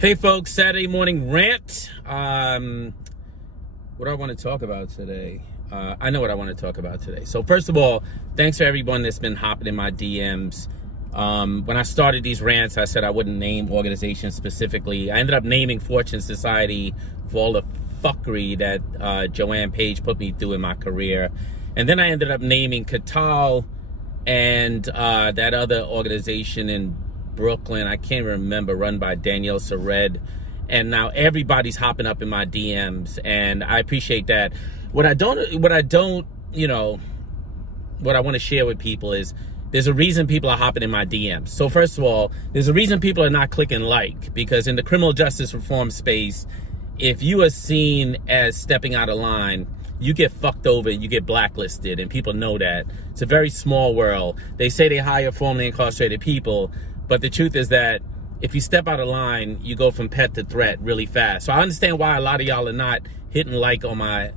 Hey folks, Saturday morning rant. What do I want to talk about today? I know what I want to talk about today. So first of all, thanks for everyone that's been hopping in my DMs. When I started these rants, I said I wouldn't name organizations specifically. I ended up naming Fortune Society for all the fuckery that Joanne Page put me through in my career. And then I ended up naming Catal and that other organization in Brooklyn, I can't remember, run by Danielle Sered, and now everybody's hopping up in my DMs, and I appreciate that. What I want to share with people is there's a reason people are hopping in my DMs. So first of all, there's a reason people are not clicking like, because in the criminal justice reform space, if you are seen as stepping out of line, you get fucked over, you get blacklisted, and people know that. It's a very small world. They say they hire formerly incarcerated people, but the truth is that if you step out of line, you go from pet to threat really fast. So I understand why a lot of y'all are not hitting like on my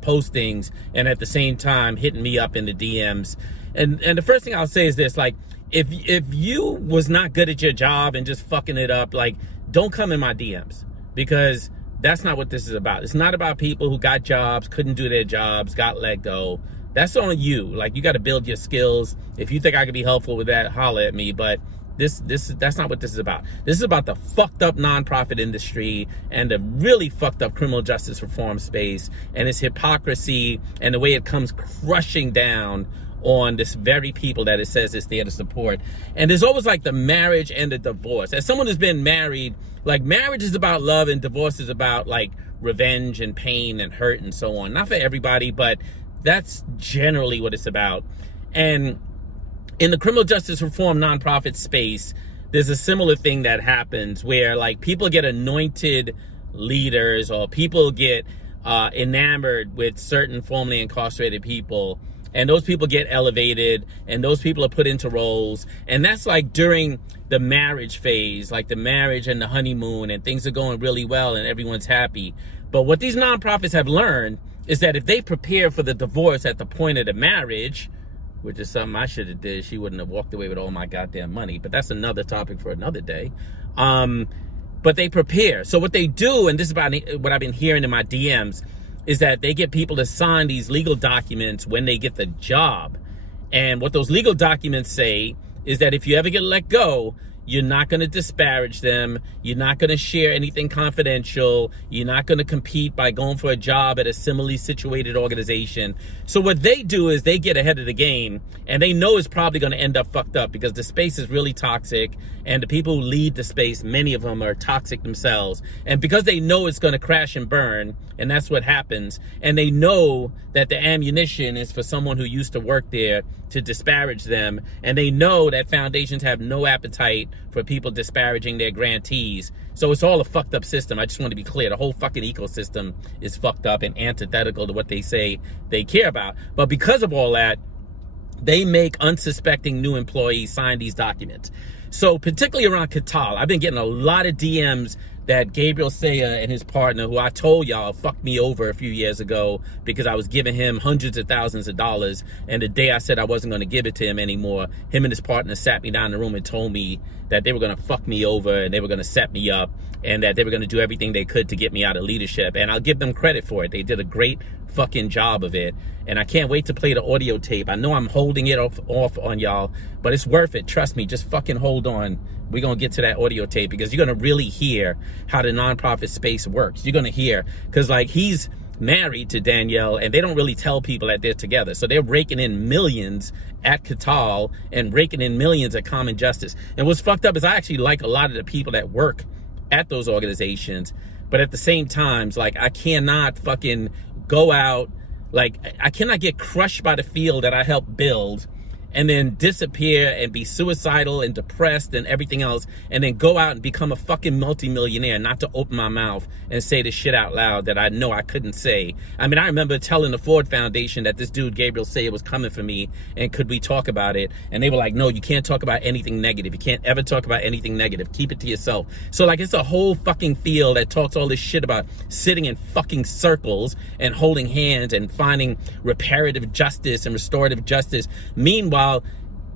postings and at the same time hitting me up in the DMs. And the first thing I'll say is this, like, if you was not good at your job and just fucking it up, like, don't come in my DMs, because that's not what this is about. It's not about people who got jobs, couldn't do their jobs, got let go. That's on you. Like, you got to build your skills. If you think I can be helpful with that, holler at me. But that's not what this is about. This is about the fucked up nonprofit industry and the really fucked up criminal justice reform space and its hypocrisy and the way it comes crushing down on this very people that it says it's there to support. And there's always like the marriage and the divorce. As someone who's been married, like, marriage is about love and divorce is about like revenge and pain and hurt and so on. Not for everybody, but that's generally what it's about. And in the criminal justice reform nonprofit space, there's a similar thing that happens where, like, people get anointed leaders, or people get enamored with certain formerly incarcerated people, and those people get elevated, and those people are put into roles. And that's like during the marriage phase, like the marriage and the honeymoon, and things are going really well and everyone's happy. But what these nonprofits have learned is that if they prepare for the divorce at the point of the marriage, which is something I should have did, she wouldn't have walked away with all my goddamn money. But that's another topic for another day. But they prepare. So what they do, and this is about what I've been hearing in my DMs, is that they get people to sign these legal documents when they get the job. And what those legal documents say is that if you ever get let go, you're not going to disparage them. You're not going to share anything confidential. You're not going to compete by going for a job at a similarly situated organization. So what they do is they get ahead of the game, and they know it's probably going to end up fucked up because the space is really toxic, and the people who lead the space, many of them are toxic themselves. And because they know it's going to crash and burn, and that's what happens, and they know that the ammunition is for someone who used to work there to disparage them, and they know that foundations have no appetite for people disparaging their grantees. So it's all a fucked up system. I just want to be clear. The whole fucking ecosystem is fucked up and antithetical to what they say they care about. But because of all that, they make unsuspecting new employees sign these documents. So particularly around Catal, I've been getting a lot of DMs that Gabriel Saya and his partner, who I told y'all fucked me over a few years ago because I was giving him hundreds of thousands of dollars, and the day I said I wasn't going to give it to him anymore, him and his partner sat me down in the room and told me that they were going to fuck me over and they were going to set me up and that they were going to do everything they could to get me out of leadership. And I'll give them credit for it. They did a great fucking job of it, and I can't wait to play the audio tape. I know I'm holding it off on y'all, but it's worth it. Trust me, just fucking hold on. We're going to get to that audio tape because you're going to really hear how the nonprofit space works. You're going to hear, because like he's married to Danielle and they don't really tell people that they're together. So they're raking in millions at Catal and raking in millions at Common Justice. And what's fucked up is I actually like a lot of the people that work at those organizations, but at the same time, like, I cannot fucking go out, like, I cannot get crushed by the field that I helped build and then disappear and be suicidal and depressed and everything else, and then go out and become a fucking multimillionaire, not to open my mouth and say the shit out loud that I know I couldn't say. I mean, I remember telling the Ford Foundation that this dude, Gabriel Saya, was coming for me, and could we talk about it? And they were like, no, you can't talk about anything negative. You can't ever talk about anything negative. Keep it to yourself. So, like, it's a whole fucking field that talks all this shit about sitting in fucking circles and holding hands and finding reparative justice and restorative justice. Meanwhile,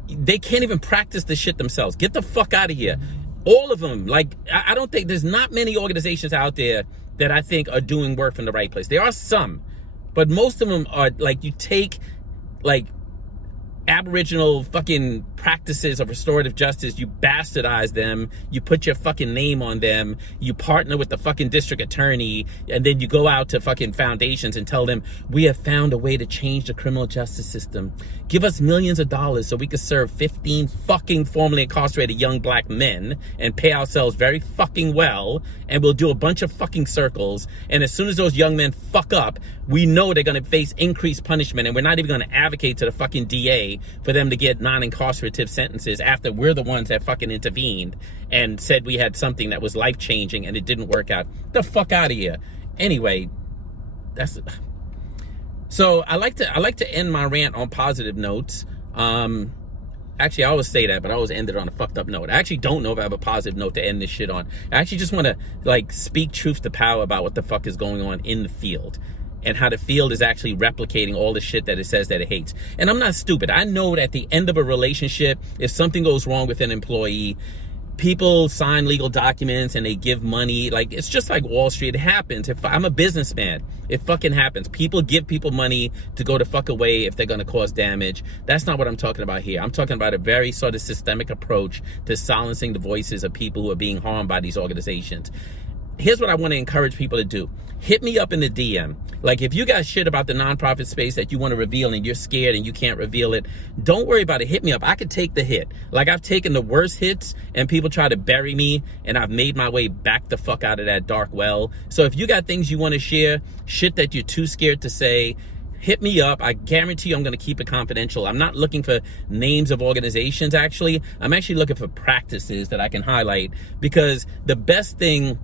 they can't even practice the shit themselves. Get the fuck out of here. All of them. Like, I don't think there's not many organizations out there that I think are doing work from the right place. There are some, but most of them are like, you take like Aboriginal fucking practices of restorative justice, you bastardize them, you put your fucking name on them, you partner with the fucking district attorney, and then you go out to fucking foundations and tell them, we have found a way to change the criminal justice system. Give us millions of dollars so we could serve 15 fucking formerly incarcerated young black men and pay ourselves very fucking well, and we'll do a bunch of fucking circles, and as soon as those young men fuck up, we know they're gonna face increased punishment, and we're not even gonna advocate to the fucking DA for them to get non-incarcerative sentences after we're the ones that fucking intervened and said we had something that was life-changing and it didn't work out. The fuck out of here. Anyway, that's... So I like to end my rant on positive notes. Actually, I always say that, but I always end it on a fucked up note. I actually don't know if I have a positive note to end this shit on. I actually just want to like speak truth to power about what the fuck is going on in the field, and how the field is actually replicating all the shit that it says that it hates. And I'm not stupid. I know that at the end of a relationship, if something goes wrong with an employee, people sign legal documents and they give money. Like, it's just like Wall Street. It happens. If I'm a businessman, it fucking happens. People give people money to go the fuck away if they're going to cause damage. That's not what I'm talking about here. I'm talking about a very sort of systemic approach to silencing the voices of people who are being harmed by these organizations. Here's what I want to encourage people to do. Hit me up in the DM. Like, if you got shit about the nonprofit space that you want to reveal and you're scared and you can't reveal it, don't worry about it. Hit me up. I could take the hit. Like, I've taken the worst hits and people try to bury me, and I've made my way back the fuck out of that dark well. So if you got things you want to share, shit that you're too scared to say, hit me up. I guarantee you I'm going to keep it confidential. I'm not looking for names of organizations, actually. I'm actually looking for practices that I can highlight, because the best thing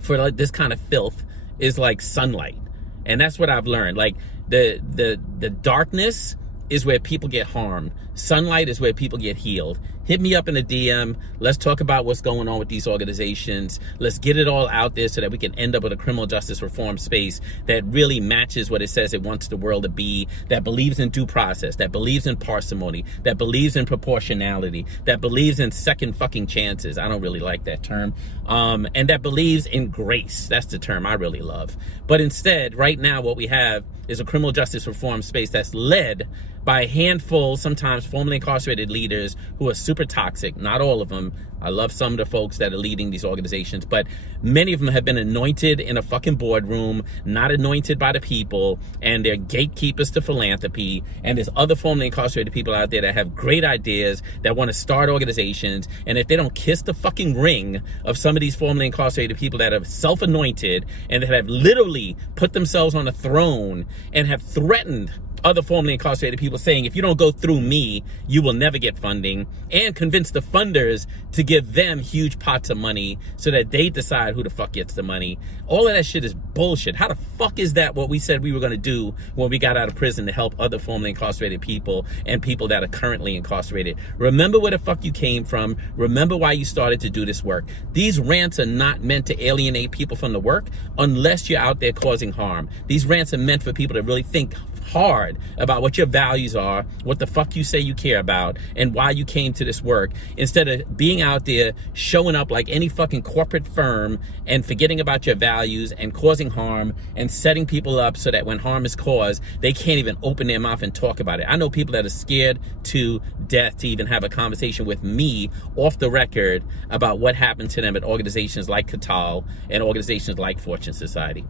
for like this kind of filth is like sunlight. And that's what I've learned. Like, the darkness is where people get harmed. Sunlight is where people get healed. Hit me up in the DM. Let's talk about what's going on with these organizations. Let's get it all out there so that we can end up with a criminal justice reform space that really matches what it says it wants the world to be, that believes in due process, that believes in parsimony, that believes in proportionality, that believes in second fucking chances. I don't really like that term. And that believes in grace. That's the term I really love. But instead, right now, what we have is a criminal justice reform space that's led by a handful, sometimes formerly incarcerated leaders who are super toxic. Not all of them. I love some of the folks that are leading these organizations, but many of them have been anointed in a fucking boardroom, not anointed by the people, and they're gatekeepers to philanthropy. And there's other formerly incarcerated people out there that have great ideas, that want to start organizations, and if they don't kiss the fucking ring of some of these formerly incarcerated people that are self-anointed and that have literally put themselves on a throne and have threatened other formerly incarcerated people, saying, if you don't go through me, you will never get funding, and convince the funders to give them huge pots of money so that they decide who the fuck gets the money. All of that shit is bullshit. How the fuck is that what we said we were going to do when we got out of prison to help other formerly incarcerated people and people that are currently incarcerated? Remember where the fuck you came from. Remember why you started to do this work. These rants are not meant to alienate people from the work unless you're out there causing harm. These rants are meant for people to really think hard about what your values are, what the fuck you say you care about, and why you came to this work, instead of being out there showing up like any fucking corporate firm and forgetting about your values and causing harm and setting people up so that when harm is caused, they can't even open their mouth and talk about it. I know people that are scared to death to even have a conversation with me off the record about what happened to them at organizations like Catal and organizations like Fortune Society.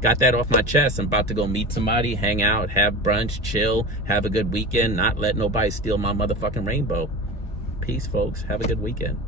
Got that off my chest. I'm about to go meet somebody, hang out, have brunch, chill, have a good weekend, not let nobody steal my motherfucking rainbow. Peace, folks. Have a good weekend.